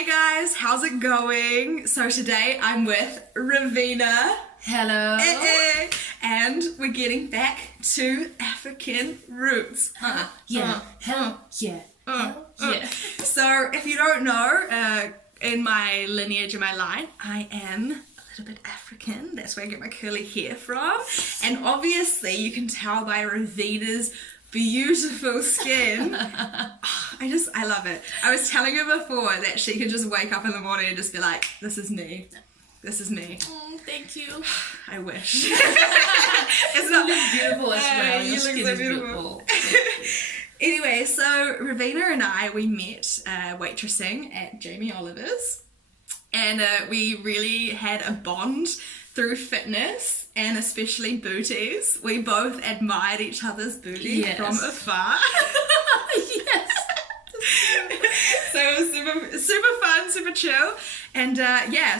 Hey guys, how's it going? So today I'm with Raveena. Hello. And we're getting back to African roots. Yeah. So if you don't know, in my lineage, in my line, I am a little bit African. That's where I get my curly hair from. And obviously you can tell by Raveena's beautiful skin. I love it. I was telling her before that she could just wake up in the morning and just be like, this is me. This is me. Thank you. I wish. It's not beautiful as well. you Your look skin so is beautiful. Anyway, so Raveena and I, we met waitressing at Jamie Oliver's, and we really had a bond through fitness and especially booties. We both admired each other's booty from afar. Yes. So it was super fun, super chill. And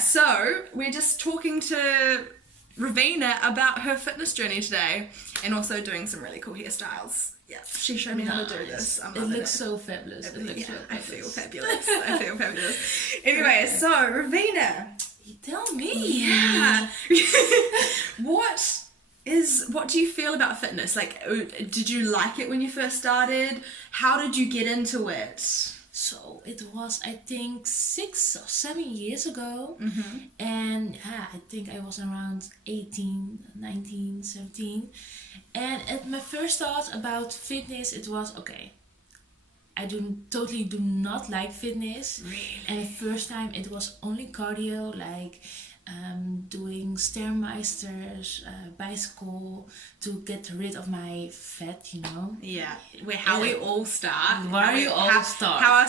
so we're just talking to Raveena about her fitness journey today and also doing some really cool hairstyles. Yeah, she showed me how to do this. It looks so fabulous. I feel fabulous. I feel fabulous. Anyway, so Raveena, You tell me. yeah. What do you feel about fitness? Like, did you like it when you first started? How did you get into it? So it was, I think, 6 or 7 years ago. And I think I was around 18, 19, 17. And at my first thought about fitness, it was, okay, I totally do not like fitness. Really? And the first time it was only cardio, like doing stairmeisters, bicycle, to get rid of my fat, you know. Yeah, how we all start. How we all start. How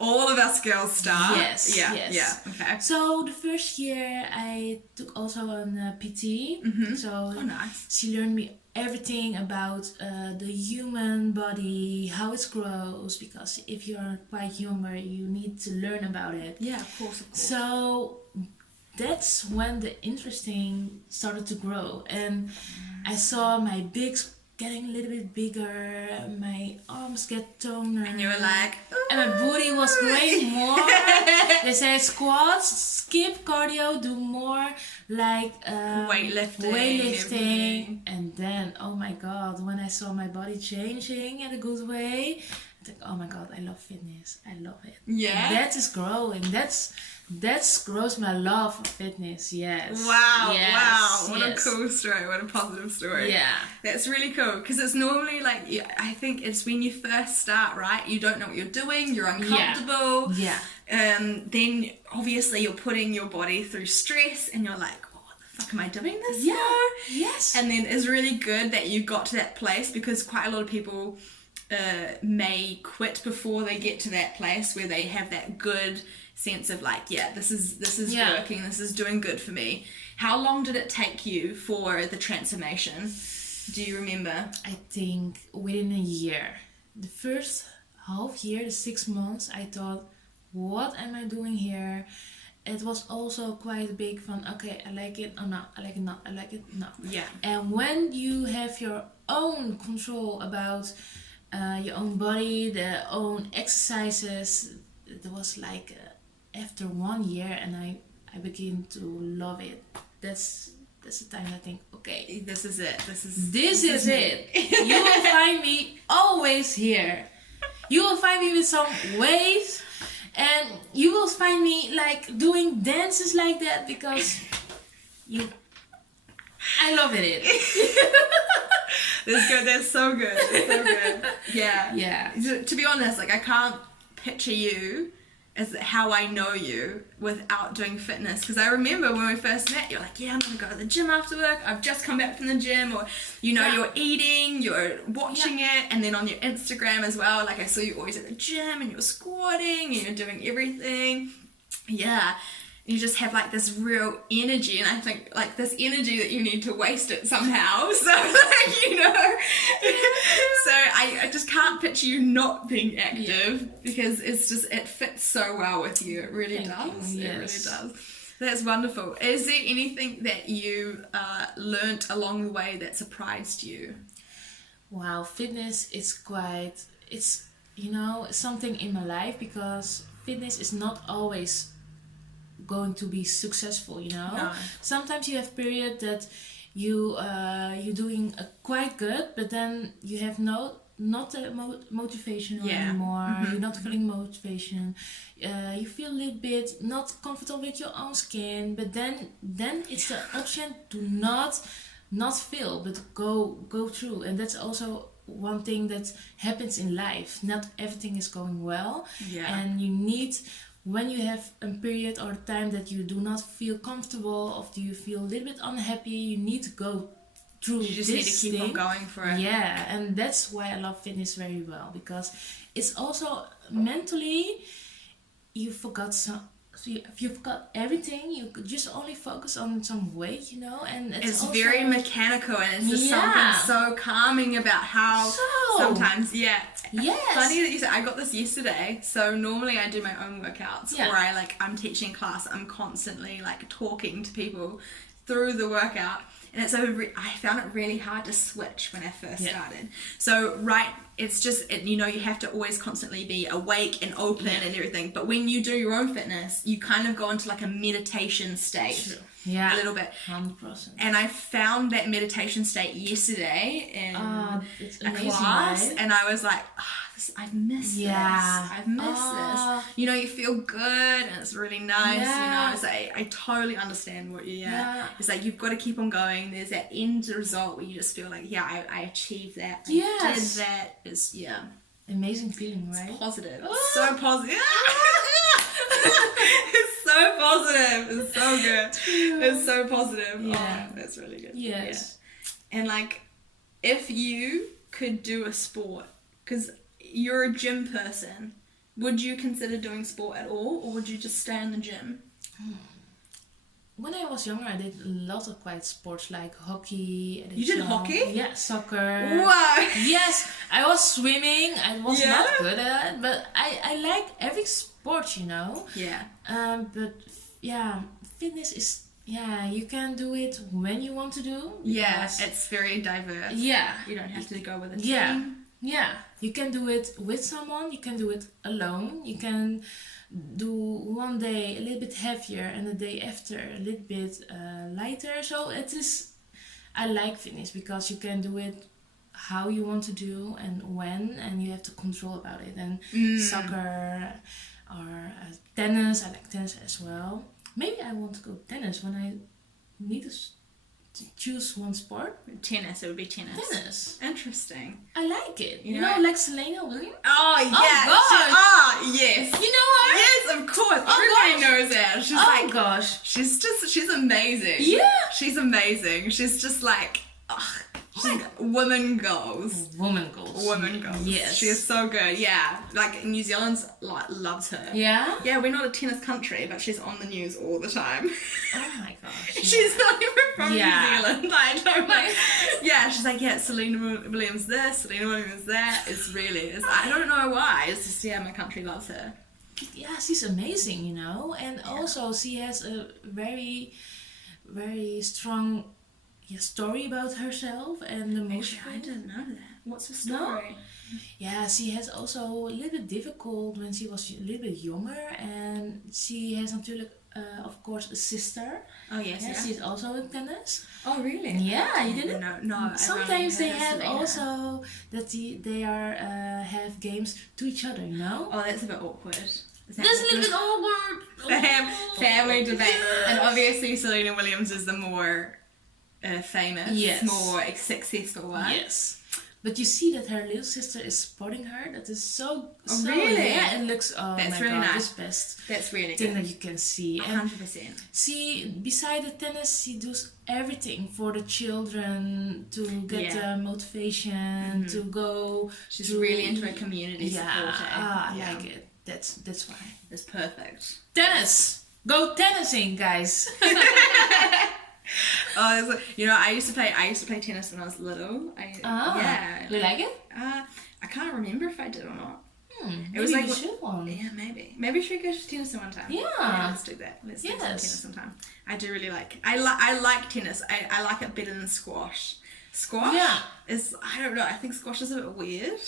all of us girls start. Yes. Yeah. Okay. So the first year I took also an PT. So Nice. she learned me everything about the human body, how it grows, because if you're quite younger you need to learn about it. Yeah, of course. So that's when the interesting started to grow, and I saw my bigs getting a little bit bigger, my arms get toner, And you were like, ooh. and my booty was growing more. They say squats, skip cardio, do more like weightlifting, and then oh my god, when I saw my body changing in a good way, I think, oh my god, I love fitness. I love it. Yeah. And that is growing. That's grows my love for fitness. Yes. Wow. Yes. What a cool story. What a positive story. Yeah. That's really cool, because it's normally like, I think it's when you first start, right? You don't know what you're doing. You're uncomfortable. Yeah. Then obviously you're putting your body through stress, and you're like, oh, what the fuck am I doing this for? Yes. And then it's really good that you got to that place, because quite a lot of people may quit before they get to that place where they have that good sense of like, this is working, this is doing good for me. How long did it take you for the transformation? Do you remember? I think within a year. The first half year, the 6 months, I thought, what am I doing here? It was also quite big fun. Okay, I like it or not. I like it not. I like it not. Yeah. And when you have your own control about your own body, the own exercises, it was like after 1 year, and I began to love it. That's the time I think, okay, this is it. This is it. You will find me always here. You will find me with some waves, and you will find me like doing dances like that, because I love it. That's good. That's so good. That's so good. Yeah. Yeah. To be honest, like, I can't picture you as how I know you without doing fitness, because I remember when we first met, you're like, I'm gonna go to the gym after work, I've just come back from the gym, or you're eating, you're watching it, and then on your Instagram as well, like I saw you always at the gym and you're squatting and you're doing everything. You just have like this real energy, and I think like this energy that you need to waste it somehow. So like, so I just can't picture you not being active, because it fits so well with you. It really does. Yes. It really does. That's wonderful. Is there anything that you learnt along the way that surprised you? Wow, fitness is quite, something in my life, because fitness is not always going to be successful. No. Sometimes you have period that you're doing quite good, but then you have not the motivation anymore. You're not feeling motivation. You feel a little bit not comfortable with your own skin, but then it's the option to not feel, but go through. And that's also one thing that happens in life. Not everything is going well, and you need, when you have a period or time that you do not feel comfortable, or do you feel a little bit unhappy, you need to go through. You just need to keep on going for it. Yeah, and that's why I love fitness very well, because it's also mentally, you've got everything. You could just only focus on some weight, and it's also very mechanical, and it's just something so calming about how sometimes, Yes. Funny that you said. I got this yesterday. So normally I do my own workouts, or I'm teaching class. I'm constantly talking to people through the workout, and I found it really hard to switch when I first started. So it's just you have to always constantly be awake and open and everything. But when you do your own fitness, you kind of go into a meditation state. A little bit. 100%. And I found that meditation state yesterday in a amazing, class, right? and I was like, I've missed this. I've missed this. You feel good, and it's really nice. So I totally understand what you're at. It's you've got to keep on going. There's that end result where you just feel like, I achieved that. I did that. It's amazing feeling, right? It's positive. It's so positive. It's so positive. It's so good. It's so positive. Yeah. Oh, that's really good. Yes. Yeah. And if you could do a sport, because you're a gym person, would you consider doing sport at all, or would you just stay in the gym? When I was younger, I did a lot of quite sports like hockey. You did hockey? Yeah, soccer. Wow. Yes, I was swimming. I was not good at it, but I like every sport, Yeah. But fitness is, you can do it when you want to do. Yeah, it's very diverse. Yeah. You don't have to go with a team. Yeah. You can do it with someone. You can do it alone. You can do one day a little bit heavier and the day after a little bit lighter. So I like fitness because you can do it how you want to do and when, and you have to control about it. And soccer or tennis, I like tennis as well. Maybe I want to go tennis when I need to choose one sport. Tennis, it would be tennis. Tennis. Interesting. I like it. You know, like Serena Williams. Oh, yeah. Oh, gosh. Yes. You know her? Yes, of course. Everybody knows her. She's gosh. She's amazing. Yeah. She's amazing. She's just woman goals. Woman goals. Woman goals. Yes. She is so good. Yeah. New Zealand's loves her. Yeah? Yeah, we're not a tennis country, but she's on the news all the time. Oh my gosh. Yeah. She's not even from New Zealand. I don't know. Yeah, she's Serena Williams this, Serena Williams that. I don't know why. It's just, my country loves her. Yeah, she's amazing, And also she has a very, very strong story about herself and the most. Actually, I didn't know that. What's the story? No? Yeah, she has also a little bit difficult when she was a little bit younger, and she has natuurlijk, of course, a sister. Oh yes, yeah. She's also in tennis. Oh really? Yeah, you didn't? No. Sometimes they have also that they have games to each other, Oh, that's a bit awkward. That's a little bit awkward. Family debate, and obviously Serena Williams is the more famous, more successful one. Yes. But you see that her little sister is supporting her. That is so really? Yeah, it looks that's really nice. The best That's really thing good. that you can see. 100%. She, beside the tennis, she does everything for the children to get the motivation to go. She's really into a community support. I like it. That's why. It's perfect. Tennis. Go tennising, guys. Oh, I used to play tennis when I was little. Yeah. You like it? I can't remember if I did or not. It was like you should one. Yeah, maybe. Maybe we should go to tennis one time. Yeah. Let's do that. Let's do some tennis sometime. I do really like. I like tennis. I like it better than squash. Squash is, I don't know. I think squash is a bit weird.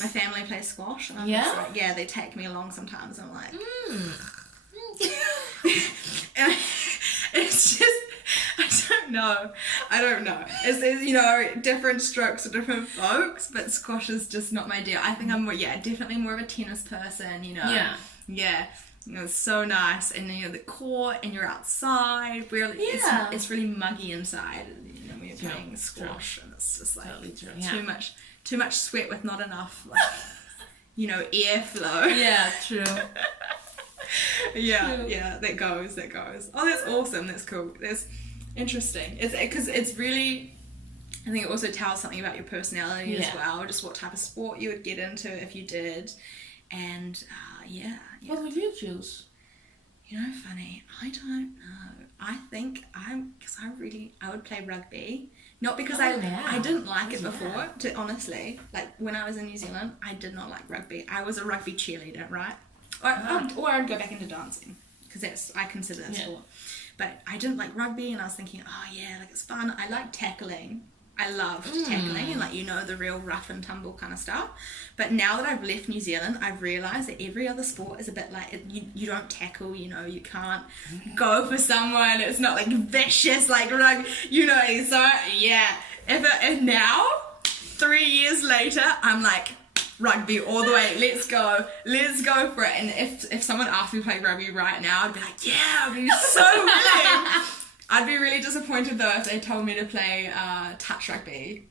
My family plays squash. And I'm just like, yeah, they take me along sometimes. I'm like... And it's just... I don't know. It's, you know, different strokes for different folks, but squash is just not my deal. I think I'm more, definitely more of a tennis person, you know. Yeah. You know, it's so nice, and you know the court, and you're outside. Really, it's really muggy inside. You know, when you're playing squash, and it's just like too much sweat with not enough, like, you know, airflow. Yeah, true. Yeah, that goes. Oh, that's awesome. That's cool. That's interesting. It's because it's really, I think it also tells something about your personality as well, just what type of sport you would get into if you did. And What would you choose? You know, funny, I don't know. I think I would play rugby. Not because I didn't like it before, honestly. Like, when I was in New Zealand, I did not like rugby. I was a rugby cheerleader, right? Or I'd go back into dancing, because I consider that sport. But I didn't like rugby, and I was thinking, like, it's fun. I like tackling. I loved tackling, and, like, you know, the real rough and tumble kind of stuff. But now that I've left New Zealand, I've realised that every other sport is a bit like, you don't tackle, you know, you can't go for someone. It's not, like, vicious, like, rugby, you know. So, yeah. And now, 3 years later, I'm like, rugby all the way, let's go for it. And if someone asked me to play rugby right now, I'd be like, yeah, I'd be so willing. I'd be really disappointed though if they told me to play touch rugby.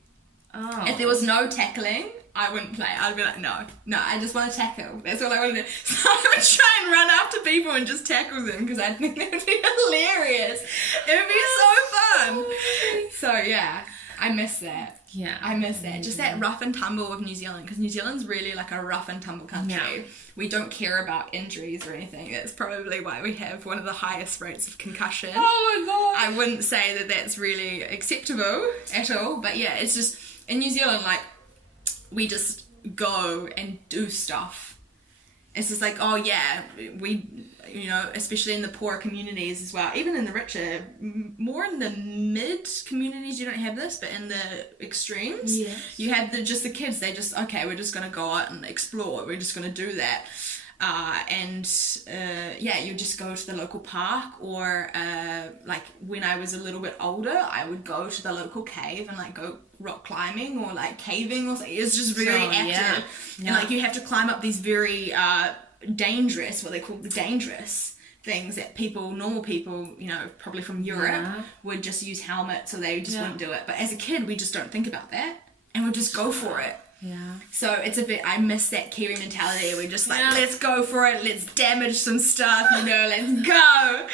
If there was no tackling, I wouldn't play. I'd be like, no, I just want to tackle. That's all I want to do. So I would try and run after people and just tackle them, because I think that would be hilarious. It would be so fun. So yeah, I miss that. Yeah, I miss that. Just that rough and tumble of New Zealand, because New Zealand's really like a rough and tumble country. Yeah. We don't care about injuries or anything. That's probably why we have one of the highest rates of concussion. Oh my god! I wouldn't say that that's really acceptable at all, but yeah, it's just in New Zealand, like, we just go and do stuff. It's just like, oh yeah, we, you know, especially in the poorer communities as well, even in the richer, more in the mid communities you don't have this, but in the extremes, you have just the kids, they just, okay, we're just going to go out and explore, we're just going to do that. You just go to the local park, or like when I was a little bit older, I would go to the local cave and like go rock climbing or like caving or something. It's just really active. And like you have to climb up these very dangerous, what they call the dangerous things that normal people, you know, probably from Europe would just use helmets, so they just wouldn't do it. But as a kid, we just don't think about that, and we'll just go for it. Yeah. So it's a bit, I miss that Kiwi mentality. We're just like, let's go for it, let's damage some stuff, you know, let's go.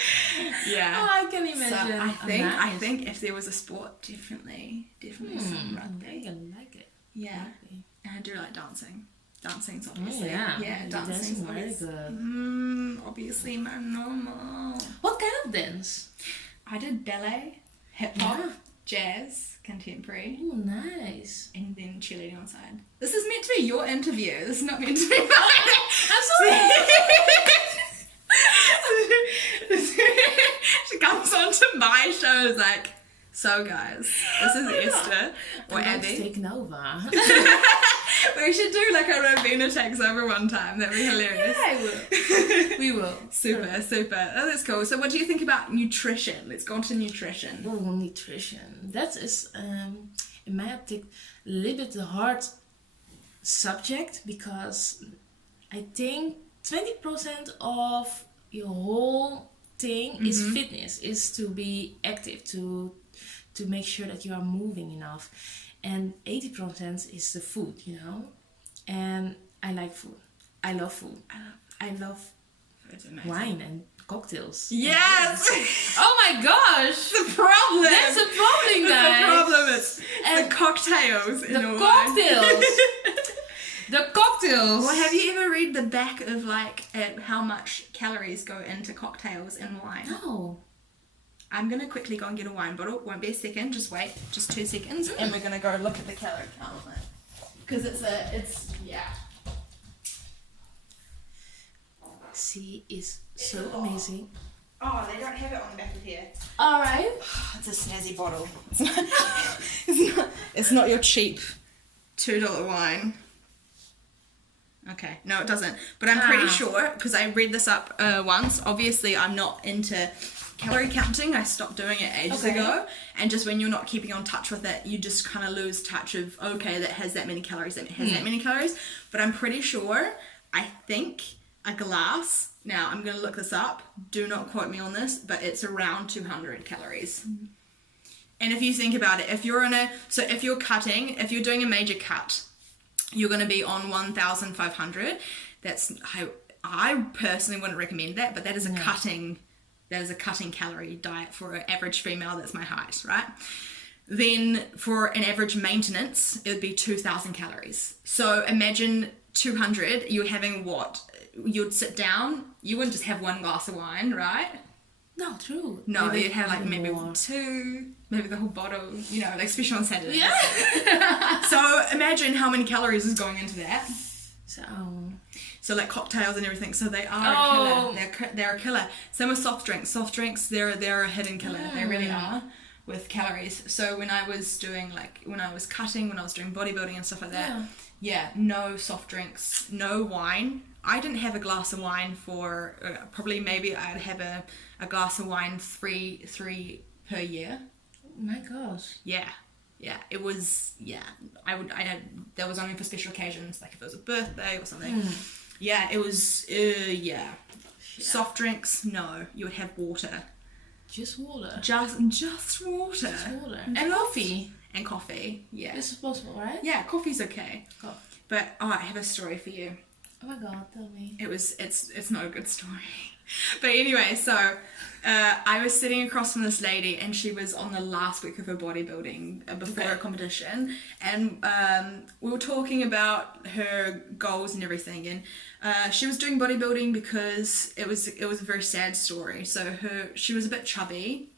Yeah. Oh, I can imagine. So I think if there was a sport, definitely some rugby. I like it. Yeah. Rugby. And I do like dancing. Dancing's obviously. Yeah, dancing's very good. Obviously my normal. What kind of dance? I did ballet, hip hop, jazz, contemporary. Oh, nice. And then cheerleading on side. This is meant to be your interview. This is not meant to be mine. I'm sorry. She comes onto my show and is like, so guys, this is Esther or Abby. Taking over. We should do like a Raveena takes over one time. That'd be hilarious. Yeah, I will. We will. Super. Oh, that's cool. So what do you think about nutrition? Let's go on to nutrition. Oh, nutrition. That is, in my optic, a little bit a hard subject, because I think 20% of your whole thing is fitness, is to be active, to make sure that you are moving enough. And 80% is the food, you know. And I like food. I love food. I love wine and cocktails. Yes! Oh my gosh! The problem! That's the problem, guys! The problem is the cocktails in the cocktails! The cocktails! Well, have you ever read the back of like how much calories go into cocktails and wine? No. I'm going to quickly go and get a wine bottle. Won't be a second. Just wait. Just 2 seconds. And we're going to go look at the calorie count on it. Because it's. See, it's so amazing. Oh, they don't have it on the back of here. Alright. It's a snazzy bottle. It's not your cheap $2 wine. Okay, no, it doesn't. But I'm pretty sure, because I read this up once. Obviously, I'm not into calorie counting. I stopped doing it ages ago. And just when you're not keeping on touch with it, you just kind of lose touch of, okay, that has that many calories, that has that many calories. But I'm pretty sure, I think a glass, now I'm going to look this up. Do not quote me on this, but it's around 200 calories. And if you think about it, if you're if you're doing a major cut, you're going to be on 1,500. I personally wouldn't recommend that, but that is a cutting calorie diet for an average female that's my height, right? Then for an average maintenance, it would be 2,000 calories. So imagine 200, you're having what? You'd sit down, you wouldn't just have one glass of wine, right? No, true. No, you'd have like maybe two, maybe the whole bottle, like especially on Saturday. Yeah. So imagine how many calories is going into that. So like cocktails and everything. So they are a killer. They're a killer. Same with soft drinks. Soft drinks, they're a hidden killer. They really are with calories. So when I was doing when I was cutting, when I was doing bodybuilding and stuff like that, no soft drinks, no wine. I didn't have a glass of wine for probably maybe I'd have a glass of wine three per year. Oh my gosh. Yeah, it was, that was only for special occasions, like if it was a birthday or something. Yeah, it was, Soft drinks, no, you would have water. Just water? Just water. Just water. And coffee. And coffee, yeah. This is possible, right? Yeah, coffee's okay. But, I have a story for you. Oh my god, tell me. It's not a good story. But anyway, so I was sitting across from this lady, and she was on the last week of her bodybuilding before a competition, and we were talking about her goals and everything, and she was doing bodybuilding because it was a very sad story. So she was a bit chubby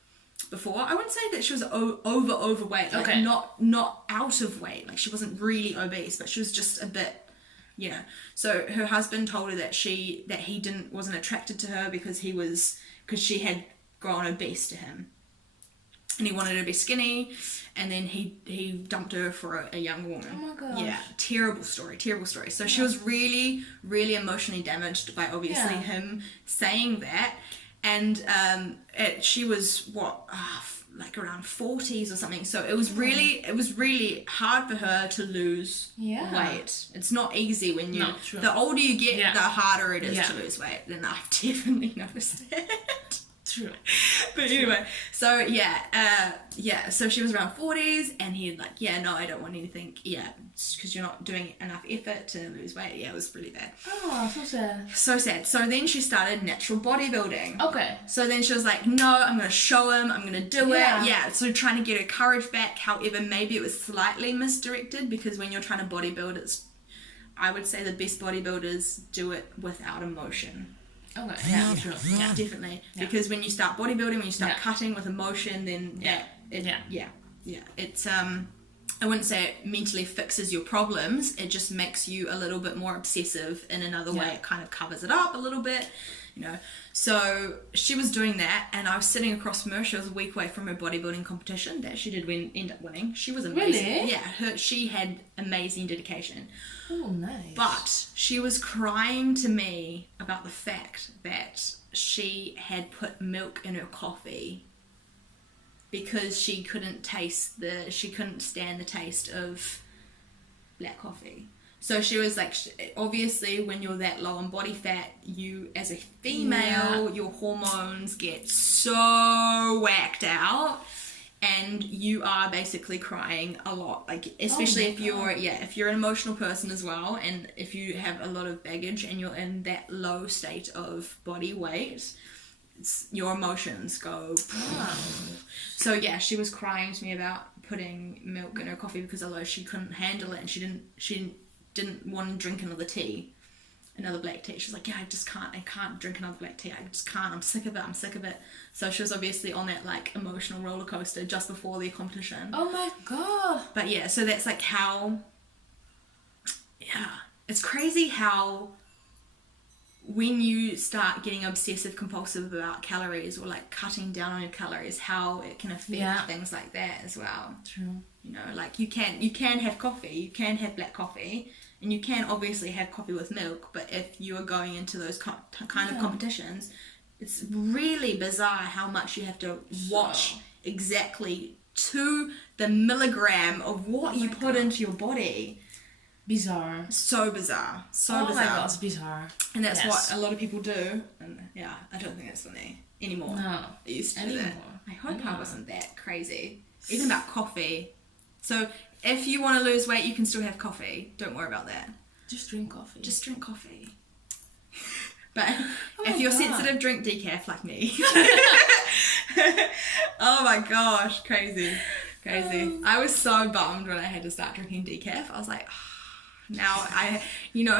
before. I wouldn't say that she was overweight, like not out of weight, like she wasn't really obese, but she was just a bit. So her husband told her that he wasn't attracted to her because she had grown obese to him, and he wanted her to be skinny, and then he dumped her for a young woman. Oh my gosh. Yeah, terrible story. So she was really, really emotionally damaged by obviously him saying that, and she was like around 40s or something, so it was really hard for her to lose weight. It's not easy when the older you get, the harder it is to lose weight, and I've definitely noticed that. True. But anyway, so so she was around 40s, and he'd like, no, I don't want anything, because you're not doing enough effort to lose weight. It was really bad. Oh, so sad. So sad. So then she started natural bodybuilding. Okay. So then she was like, no, I'm going to show him, I'm going to do it. Yeah, so trying to get her courage back. However, maybe it was slightly misdirected, because when you're trying to bodybuild, I would say the best bodybuilders do it without emotion. Okay, yeah, sure. Yeah, definitely. Yeah. Because when you start bodybuilding, when you start cutting with emotion, then it's I wouldn't say it mentally fixes your problems. It just makes you a little bit more obsessive in another way. It kind of covers it up a little bit, So she was doing that, and I was sitting across from her. She was a week away from her bodybuilding competition that she did end up winning. She was amazing. Really? Yeah, she had amazing dedication. Oh, nice. But she was crying to me about the fact that she had put milk in her coffee because she couldn't stand the taste of black coffee. So she was like, obviously when you're that low on body fat, you as a female, your hormones get so whacked out, and you are basically crying a lot, like especially if you're an emotional person as well, and if you have a lot of baggage and you're in that low state of body weight, your emotions go. So yeah, she was crying to me about putting milk in her coffee because although she couldn't handle it, and she didn't want to drink another black tea. She was like, I can't drink another black tea. I just can't. I'm sick of it. So she was obviously on that like emotional roller coaster just before the competition. Oh my god. But yeah, so that's like how, it's crazy how when you start getting obsessive compulsive about calories or like cutting down on your calories, how it can affect things like that as well. True. Like you can have coffee, you can have black coffee, And you can obviously have coffee with milk, but if you are going into those kind of competitions, it's really bizarre how much you have to watch exactly to the milligram of what you put into your body. Bizarre. So bizarre. So bizarre. Oh my god, it's bizarre. And that's what a lot of people do. And yeah, I don't think that's for me anymore. No. I used to do that. I hope I wasn't that crazy. Even about coffee. So if you want to lose weight, you can still have coffee. Don't worry about that. Just drink coffee. Just drink coffee. But if you're sensitive, drink decaf like me. Oh my gosh, crazy. I was so bummed when I had to start drinking decaf. I was like, now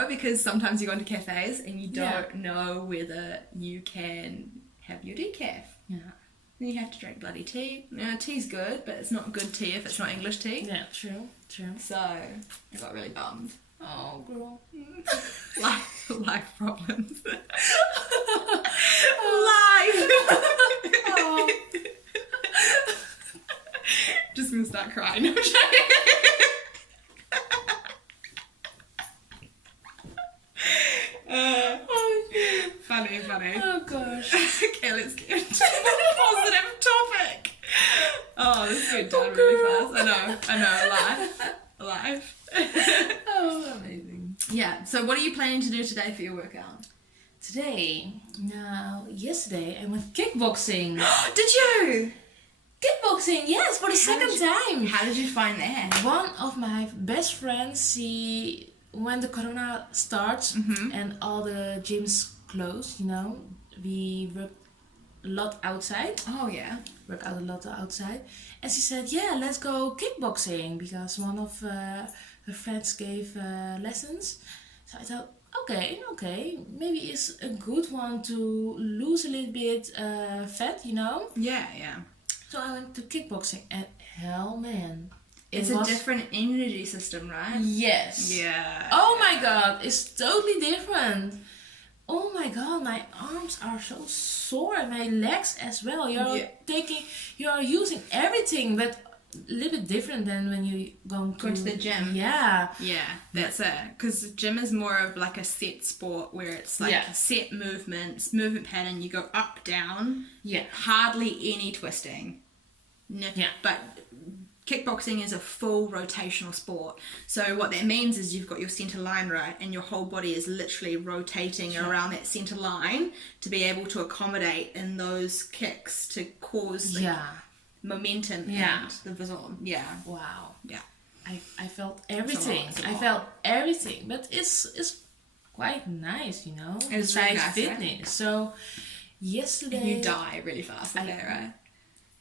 because sometimes you go into cafes and you don't know whether you can have your decaf. Yeah. Then you have to drink bloody tea. Tea's good, but it's not good tea if it's not English tea. Yeah, true. So I got really bummed. Oh, girl. Life problems. Life. Oh. Just gonna start crying. No, I'm joking. Funny. Oh gosh. Okay, let's get into a positive topic. Oh, this is going down really fast. I know. Life. Oh, amazing. Yeah. So, what are you planning to do today for your workout? Yesterday I went kickboxing. Did you? Kickboxing, yes, for the second time. How did you find that? One of my best friends, when the corona starts and all the gyms closed, we work a lot outside. Oh yeah. Work out a lot outside. And she said, yeah, let's go kickboxing, because one of her friends gave lessons. So I thought, okay, maybe it's a good one to lose a little bit fat, Yeah. So I went to kickboxing, and hell, man. It's a different energy system, right? Yes. Yeah. Oh my god, it's totally different. Oh my god, my arms are so sore, and my legs as well. You're using everything, but a little bit different than when you go to the gym. Yeah. Yeah, that's it. Because gym is more of like a set sport where it's like set movement pattern. You go up, down. Yeah. Hardly any twisting. No. Yeah. But kickboxing is a full rotational sport. So what that means is you've got your center line right, and your whole body is literally rotating around that center line to be able to accommodate in those kicks to cause momentum and the visual. Yeah. Wow. Yeah. I felt everything. But it's quite nice, It's really nice, fitness. right? So yesterday you die really fast like that, right?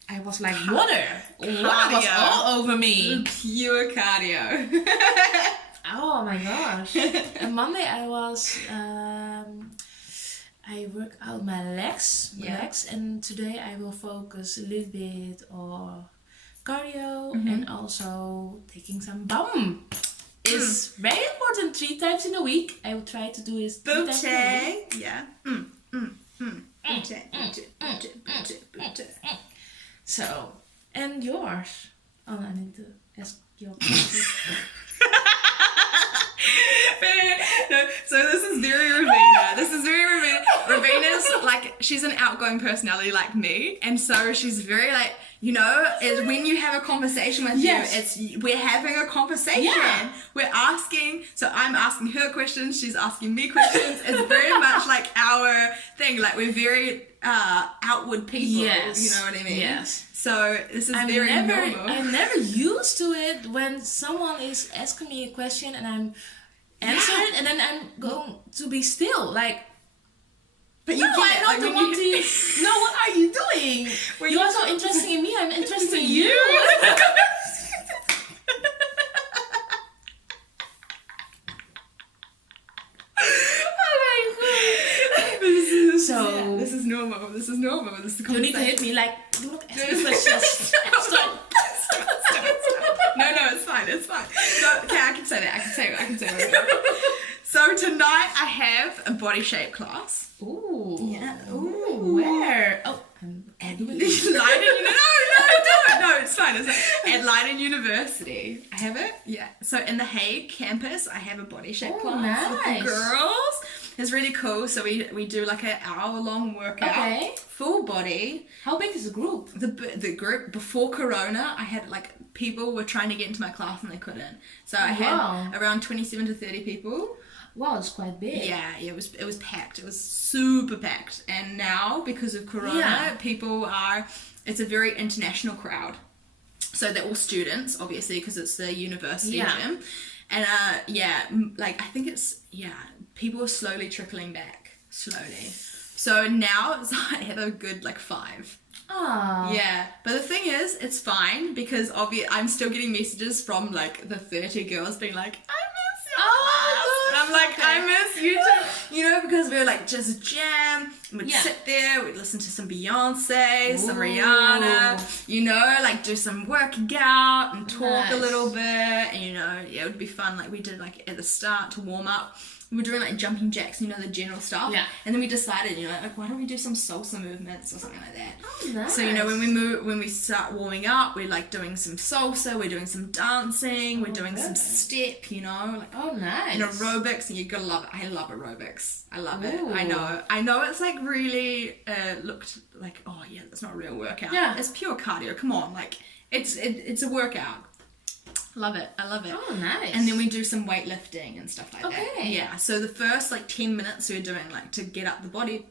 I was like water was all over me. Pure cardio. Oh my gosh. And Monday I work out my legs, and today I will focus a little bit on cardio and also taking some bum. It's very important 3 times in a week. I will try to do it 3 times in a week. Yeah. So, and yours? Oh, I need to ask your question. No, so this is very Raveena. Raveena's like, she's an outgoing personality like me, and so she's very like, is when you have a conversation with you, we're having a conversation. Yeah. We're asking, so I'm asking her questions, she's asking me questions. It's very much like our thing. Like, we're very outward people. Yes. You know what I mean? Yes. So this is normal. I'm never used to it when someone is asking me a question and I'm answering and then I'm going to be still. Like, but I don't want to know what are you doing. You are so interested in me, I'm interested in you. So this is normal. This is the you need to hit me like, look at me questions. Stop. No, it's fine. So, okay, I can say that. So tonight I have a body shape class. Ooh. Yeah. Ooh. Where? Oh, I'm No, it's sunshine is it? At Leiden University. I have it? Yeah. So in the Hague campus, I have a body shape class with the girls. It's really cool. So we do like an hour-long workout. Okay. Full body. How big is the group? The group, before Corona, I had like, people were trying to get into my class and they couldn't. So I had around 27 to 30 people. Wow, it's quite big. Yeah, it was packed. It was super packed. And now, because of Corona, it's a very international crowd. So they're all students, obviously, because it's the university gym. And like, I think people are slowly trickling back. Slowly. So now I have a good like 5. Oh. Yeah, but the thing is, it's fine because I'm still getting messages from like the 30 girls being like, I miss your class. And I'm like, I miss you too. You know, because we were like just jam, we'd sit there, we'd listen to some Beyonce, some Rihanna, you know, like do some working out and talk a little bit. And you know, it would be fun. Like we did like at the start to warm up. We were doing like jumping jacks, you know, the general stuff. Yeah. And then we decided, you know, like why don't we do some salsa movements or something like that? Oh, nice. So, you know, when we start warming up, we're like doing some salsa, we're doing some dancing, we're doing some step, you know, like nice. And aerobics, and you gotta love it. I love aerobics. I love it. I know it's like really looked like, oh yeah, that's not a real workout. Yeah. It's pure cardio. Come on, like it's a workout. Love it. I love it. Oh, nice. And then we do some weightlifting and stuff like that. Yeah. So the first like 10 minutes we're doing like to get up the body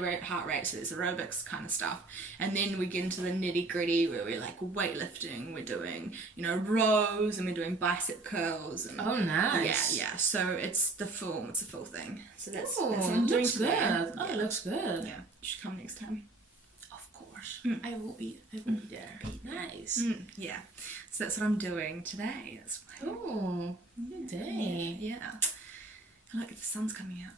rate, heart rate. So there's aerobics kind of stuff. And then we get into the nitty gritty where we're like weightlifting. We're doing, you know, rows and we're doing bicep curls. And, nice. Yeah. So it's a full thing. So that's what I'm doing looks today. Good. Oh, it looks good. Yeah. You should come next time. I will be there. Nice. Yeah. So that's what I'm doing today. That's good day. Yeah. Look, the sun's coming out.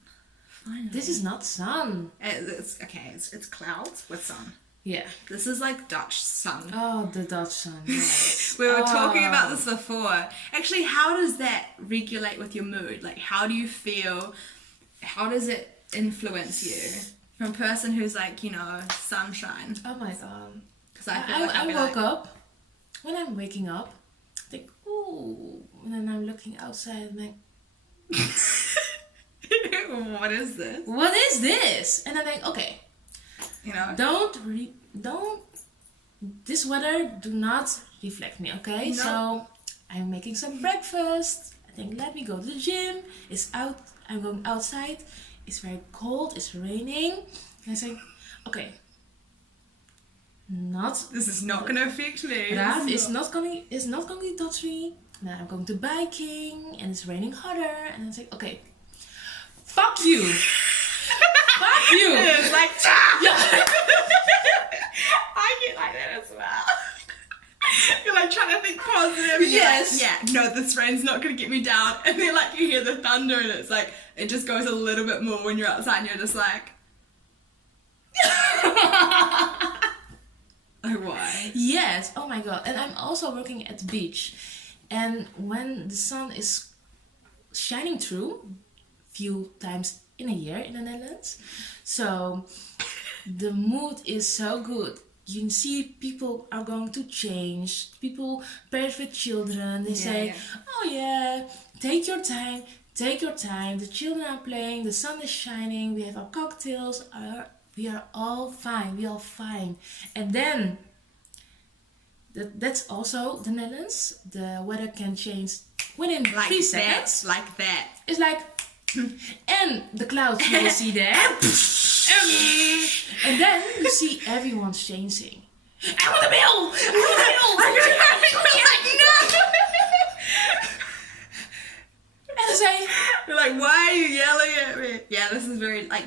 Finally. This is not sun. It's clouds with sun. Yeah. This is like Dutch sun. Oh, the Dutch sun. Yes. We were talking about this before. Actually, how does that regulate with your mood? Like, how do you feel? How does it influence you? From a person who's like, you know, sunshine. Oh my god. Because I woke up. When I'm waking up, I think, ooh. And then I'm looking outside and like, what is this? What is this? And I think, okay, you know, don't. This weather do not reflect me. Okay, so I'm making some breakfast. I think, let me go to the gym. It's out. I'm going outside. It's very cold, it's raining. And I say, okay, this is not gonna affect me. Rav is not going to touch me. Now I'm going to biking and it's raining harder. And I say, okay, fuck you. Fuck you. It's like, I get like that as well. You're like trying to think positive. Yes. Like, no, this rain's not gonna get me down. And then like you hear the thunder and it's like, it just goes a little bit more when you're outside and you're just like, oh, why? Yes. Oh my god. And I'm also working at the beach. And when the sun is shining through, few times in a year in the Netherlands, so the mood is so good. You can see people are going to change. People, parents with children, they say, oh yeah, take your time. Take your time. The children are playing. The sun is shining. We have our cocktails. We are all fine. We are fine. And then, that's also the Netherlands. The weather can change within like 3 seconds. Like that. It's like, and the clouds you will see there. And then you see everyone changing. I want a bill! And I say, you're like, why are you yelling at me? Yeah, this is very, like,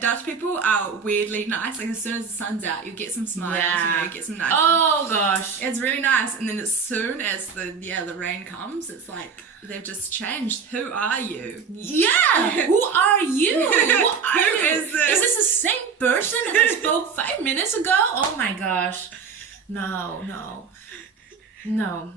Dutch people are weirdly nice. Like, as soon as the sun's out, you get some smiles, you know, get some nice ones. Gosh. It's really nice. And then as soon as the rain comes, it's like, they've just changed. Who are you? Yeah! Who are you? Who is this? Is this the same person that spoke 5 minutes ago? Oh my gosh. No.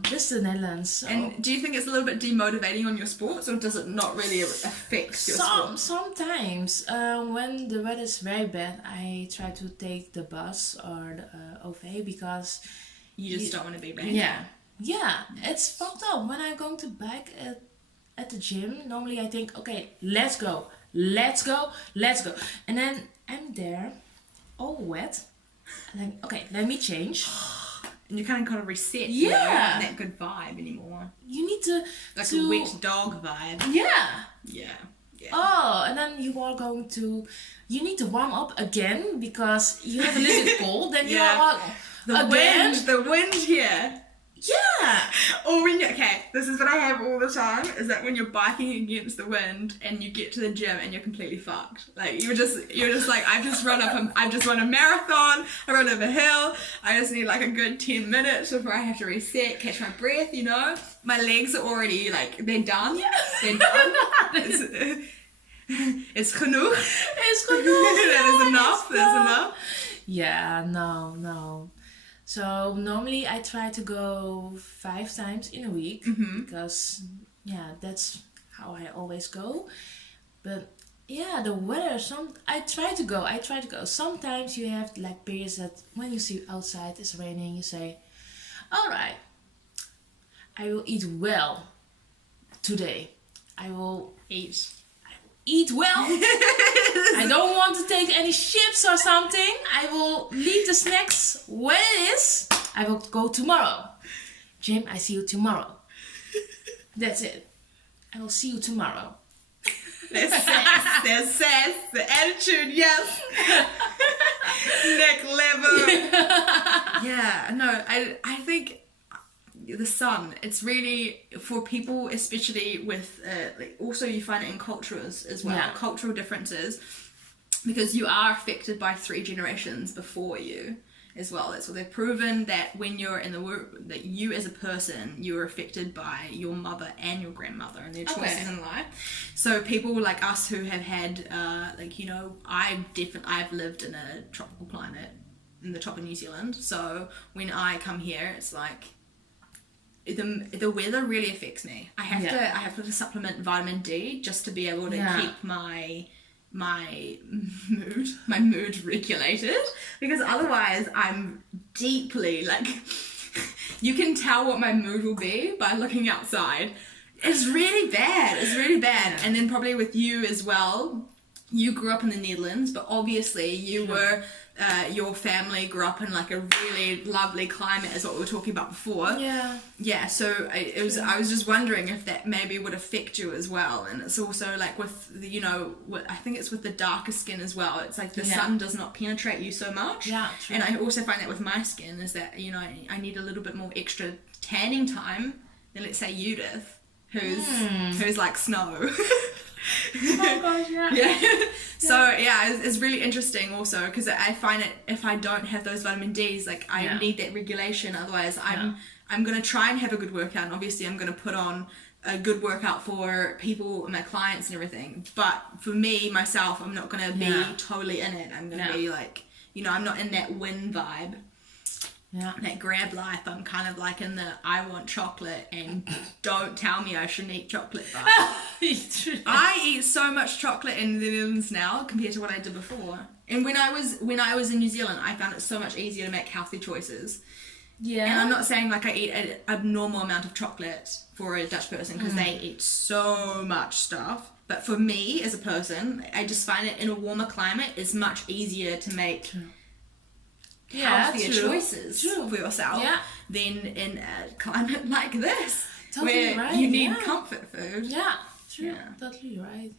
This is the Netherlands. So. And do you think it's a little bit demotivating on your sports, or does it not really affect your sports? Sometimes. When the weather is very bad, I try to take the bus or the OV because you just don't want to be back. Yeah, it's fucked up. When I'm going to back at the gym, normally I think, okay, let's go. And then I'm there, all wet. And then, okay, let me change. And you kind of gotta reset. Yeah. You know, not that good vibe anymore. You need to... Like a wet dog vibe. Yeah. Yeah. Oh, and then you are going to... You need to warm up again because you have a little bit cold. Then you are like, the wind here. Yeah. Or when this is what I have all the time, is that when you're biking against the wind and you get to the gym and you're completely fucked. Like you're just like, I've just run a marathon, I run up a hill, I just need like a good 10 minutes before I have to reset, catch my breath, you know? My legs are already like, they're done. Yeah. They're done. It's genoeg. It's genoeg. That is enough. That's enough. Yeah, no. So normally I try to go 5 times in a week because that's how I always go. But yeah, the weather, I try to go. Sometimes you have like periods that when you see outside it's raining, you say, all right, I will eat well today. I will eat well. I don't want to take any chips or something. I will leave the snacks where it is. I will go tomorrow. Jim, I see you tomorrow. That's it. I will see you tomorrow. There's sass, the attitude, yes. Next level. Yeah, no, I think the sun, it's really for people, especially with like also you find it in cultures as well, cultural differences, because you are affected by 3 generations before you as well. That's what they've proven, that when you're in the world, that you as a person, you're affected by your mother and your grandmother and their choices in life. So people like us who have had like, you know, I've lived in a tropical climate in the top of New Zealand, so when I come here it's like the weather really affects me. I have to supplement vitamin D just to be able to keep my mood regulated, because otherwise I'm deeply like you can tell what my mood will be by looking outside. It's really bad. And then probably with you as well, you grew up in the Netherlands, but obviously you were your family grew up in like a really lovely climate, as what we were talking about before. So I was just wondering if that maybe would affect you as well. And it's also like with the, you know, I think it's with the darker skin as well, it's like the sun does not penetrate you so much. And I also find that with my skin is that, you know, I need a little bit more extra tanning time than let's say Judith, who's like snow. Oh gosh, So it's really interesting also, because I find it, if I don't have those vitamin D's, like I need that regulation, otherwise I'm gonna try and have a good workout, and obviously I'm gonna put on a good workout for people, my clients and everything, but for me myself, I'm not gonna be totally in it. I'm gonna be like, you know, I'm not in that win vibe. That grab life. I'm kind of like in the I want chocolate and don't tell me I shouldn't eat chocolate vibe. I eat so much chocolate in the Netherlands now compared to what I did before. And when I was in New Zealand, I found it so much easier to make healthy choices. And I'm not saying like I eat an abnormal amount of chocolate for a Dutch person, because they eat so much stuff. But for me as a person, I just find it in a warmer climate is much easier to make healthier choices for yourself than in a climate like this, where you need comfort food. Totally right.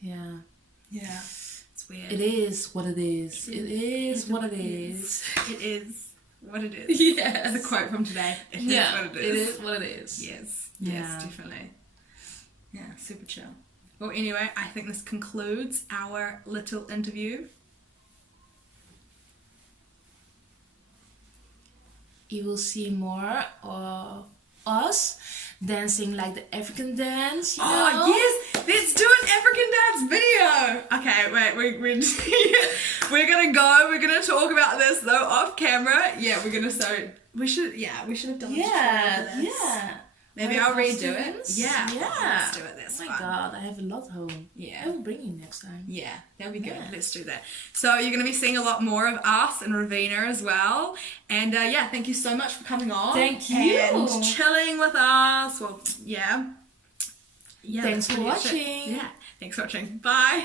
It's weird. It is what it is. It is what it is. It is what it is. Yes. It's a quote from today. It is what it is. It is what it is. Yes, definitely. Yeah, super chill. Well, anyway, I think this concludes our little interview. You will see more of us dancing like the African dance, you know? Yes! Let's do an African dance video! Okay, wait, we're gonna go, we're gonna talk about this though off camera. Yeah, we should have done this. Maybe Our I'll redo costumes? it. Yeah. Yeah. Let's do it. That's Oh fun. my god, I have a lot home. Yeah. I will bring you next time. Yeah, that'll be good. Yeah. Let's do that. So you're going to be seeing a lot more of us and Raveena as well. And yeah, thank you so much for coming on. Thank you. And chilling with us. Well, yeah. Thanks that's for pretty much it. watching. Yeah. Thanks for watching. Bye.